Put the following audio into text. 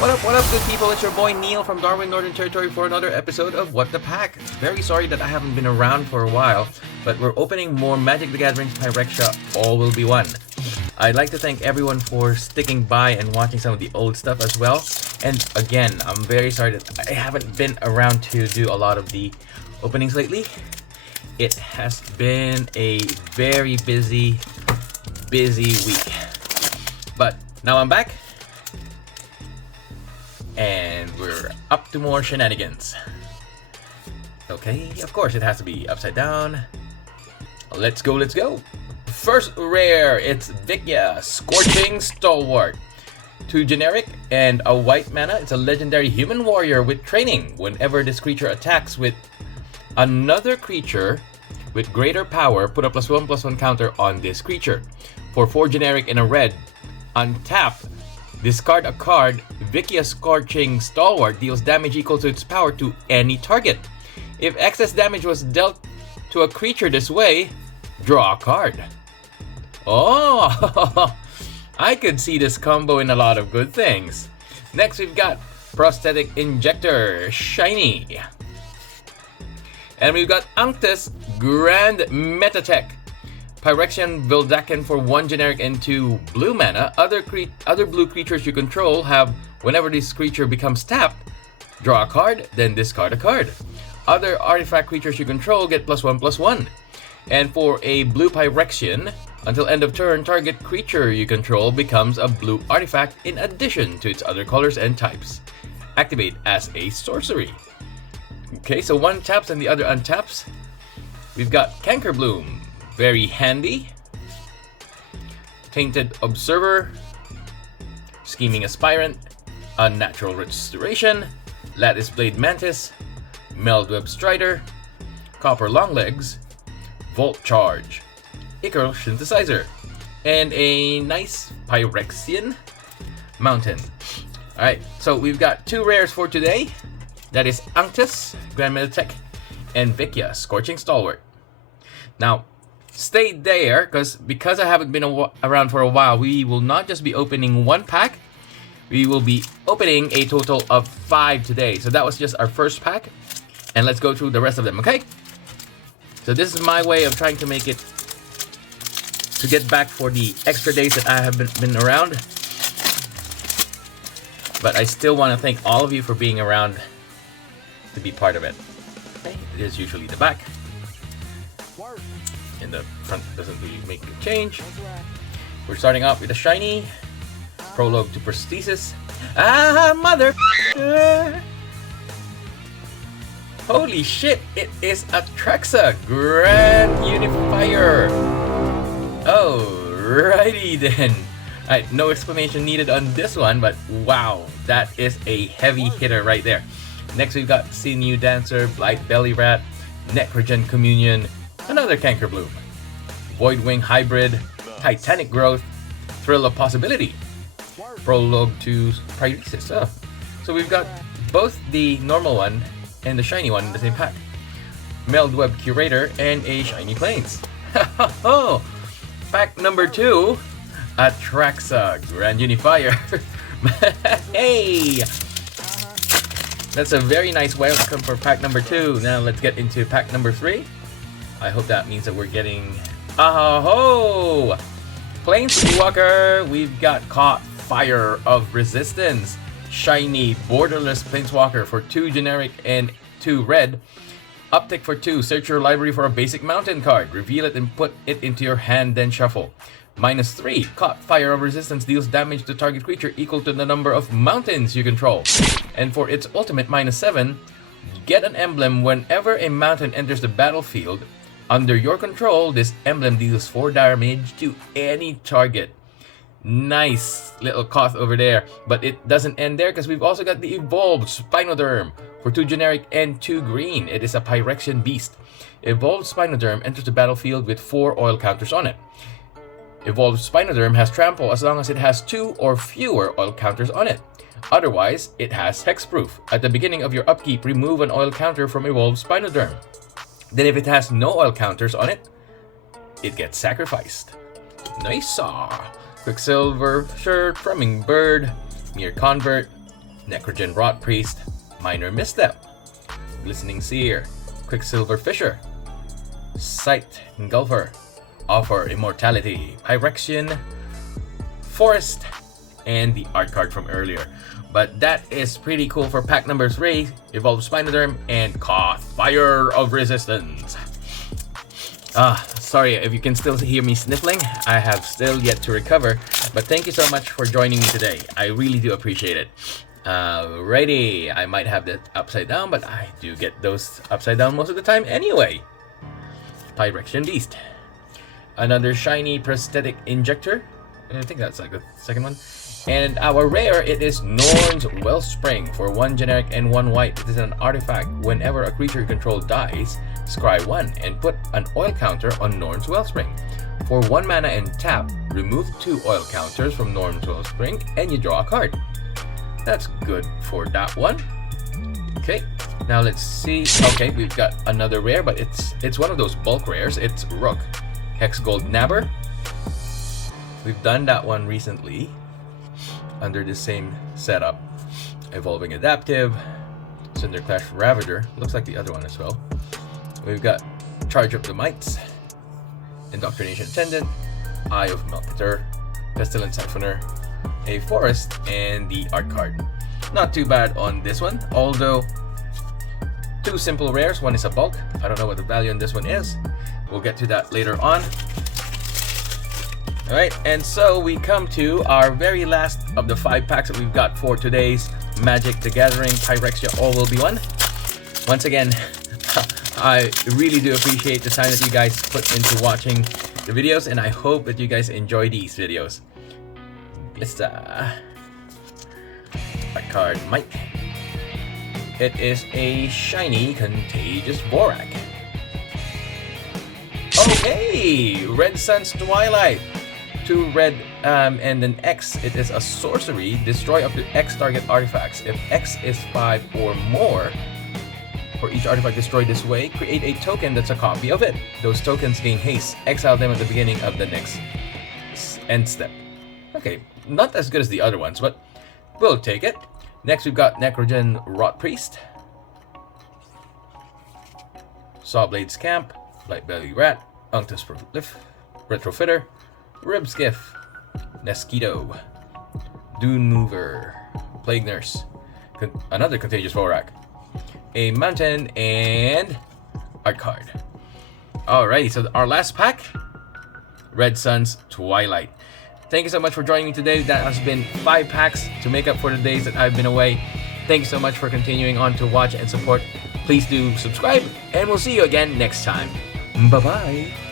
What up, good people? It's your boy Neil from Darwin, Northern Territory for another episode of What the Pack. Very sorry that I haven't been around for a while, but we're opening more Magic the Gathering Phyrexia All Will Be One. I'd like to thank everyone for sticking by and watching some of the old stuff as well. And again, I'm very sorry that I haven't been around to do a lot of the openings lately. It has been a very busy week. But now I'm back. And we're up to more shenanigans. Okay, of course it has to be upside down. Let's go. First rare, it's Phyrexia, Scorching Stalwart. 2 generic and a white mana. It's a legendary human warrior with training. Whenever this creature attacks with another creature with greater power, put a +1/+1 counter on this creature. For 4 generic and a red, untap. Discard a card. Phyrexia Scorching Stalwart deals damage equal to its power to any target. If excess damage was dealt to a creature this way, draw a card. Oh, I could see this combo in a lot of good things. Next, we've got Prosthetic Injector, Shiny. And we've got Unctus, Grand Metatech. Phyrexian Vildacan for 1 generic and 2 blue mana. Other blue creatures you control have, whenever this creature becomes tapped, draw a card, then discard a card. Other artifact creatures you control get +1/+1. And for a blue Phyrexian, until end of turn, target creature you control becomes a blue artifact in addition to its other colors and types. Activate as a sorcery. Okay, so one taps and the other untaps. We've got Cankerbloom. Very handy. Tainted Observer, Scheming Aspirant, Unnatural Restoration, Lattice Blade Mantis, Meldweb Strider, Copper Longlegs, Volt Charge, Ichor Synthesizer, and a nice Phyrexian Mountain. Alright, so we've got 2 rares for today. That is Unctus, Grand Metatech, and Phyrexia, Scorching Stalwart. Now, stay there, because I haven't been around for a while, we will not just be opening 1 pack, we will be opening a total of 5 today. So that was just our first pack, and let's go through the rest of them, okay? So this is my way of trying to make it, to get back for the extra days that I have been around. But I still want to thank all of you for being around to be part of it. Okay, it is usually the back. And the front doesn't really make a change. We're starting off with a shiny. Prologue to Prosthesis. Ah, mother. Holy shit, it is a Phyrexia Grand Unifier. Alrighty then. Alright, no explanation needed on this one, but wow, that is a heavy hitter right there. Next we've got Sinew Dancer, Blight Belly Rat, Necrogen Communion, another Cankerbloom, Voidwing Hybrid, Titanic Growth, Thrill of Possibility, Prologue to Phyrexia. So we've got both the normal one and the shiny one in the same pack. Meldweb Curator and a Shiny Plains. Pack number 2, a Phyrexia Grand Unifier. Hey! That's a very nice welcome for pack number 2. Now let's get into pack number 3. I hope that means that we're getting... Aho! Planeswalker! We've got Caught Fire of Resistance. Shiny Borderless Planeswalker for 2 generic and 2 red. Uptick for 2. Search your library for a basic mountain card. Reveal it and put it into your hand, then shuffle. -3. Caught Fire of Resistance deals damage to target creature equal to the number of mountains you control. And for its ultimate -7, get an emblem whenever a mountain enters the battlefield. Under your control, this emblem deals 4 damage to any target. Nice little cost over there. But it doesn't end there, because we've also got the Evolved Spinoderm for 2 generic and 2 green. It is a Phyrexian beast. Evolved Spinoderm enters the battlefield with 4 oil counters on it. Evolved Spinoderm has trample as long as it has 2 or fewer oil counters on it. Otherwise, it has hexproof. At the beginning of your upkeep, remove an oil counter from Evolved Spinoderm. Then if it has no oil counters on it, it gets sacrificed. Nice! Quicksilver Shirt, Hummingbird, Mere Convert, Necrogen Rot Priest, Minor Misstep, Glistening Seer, Quicksilver Fisher, Sight Engulfer, Offer Immortality, Phyrexian Forest, and the art card from earlier. But that is pretty cool for pack number 3, Evolved Spinoderm and Koth, Fire of Resistance. Sorry if you can still hear me sniffling. I have still yet to recover, but thank you so much for joining me today. I really do appreciate it. Righty, I might have that upside down, but I do get those upside down most of the time anyway. Phyrexian Beast. Another shiny prosthetic injector. I think that's like the second one. And our rare, it is Norn's Wellspring. For 1 generic and 1 white, it is an artifact. Whenever a creature you control dies, scry 1 and put an oil counter on Norn's Wellspring. For 1 mana and tap, remove 2 oil counters from Norn's Wellspring and you draw a card. That's good for that one. Okay, now let's see. Okay, we've got another rare, but it's one of those bulk rares. It's Rook, Hex Gold Nabber. We've done that one recently under the same setup. Evolving Adaptive, Cinderclash Ravager, looks like the other one as well. We've got Charge Up the Mites, Indoctrination Attendant, Eye of Melter, Pestilent Siphoner, a Forest, and the art card. Not too bad on this one, although 2 simple rares, one is a bulk. I don't know what the value on this one is. We'll get to that later on. Alright, and so we come to our very last of the 5 packs that we've got for today's Magic the Gathering Phyrexia All Will Be One. Once again, I really do appreciate the time that you guys put into watching the videos, and I hope that you guys enjoy these videos. It's a card, Mike. It is a shiny Contagious Borak. Okay, Red Sun's Twilight. 2 red and an X. It is a sorcery. Destroy up to X target artifacts. If X is 5 or more, for each artifact destroyed this way, create a token that's a copy of it. Those tokens gain haste. Exile them at the beginning of the next end step. Okay, not as good as the other ones, but we'll take it. Next, we've got Necrogen Rot Priest, Sawblade's Camp, Lightbelly Rat, Unctus Prolific, Retrofitter, Ribskiff, Nesquito, Dune Mover, Plague Nurse, another Contagious Borak, a Mountain, and art card. Alrighty, so our last pack, Red Sun's Twilight. Thank you so much for joining me today. That has been 5 packs to make up for the days that I've been away. Thank you so much for continuing on to watch and support. Please do subscribe, and we'll see you again next time. Bye-bye.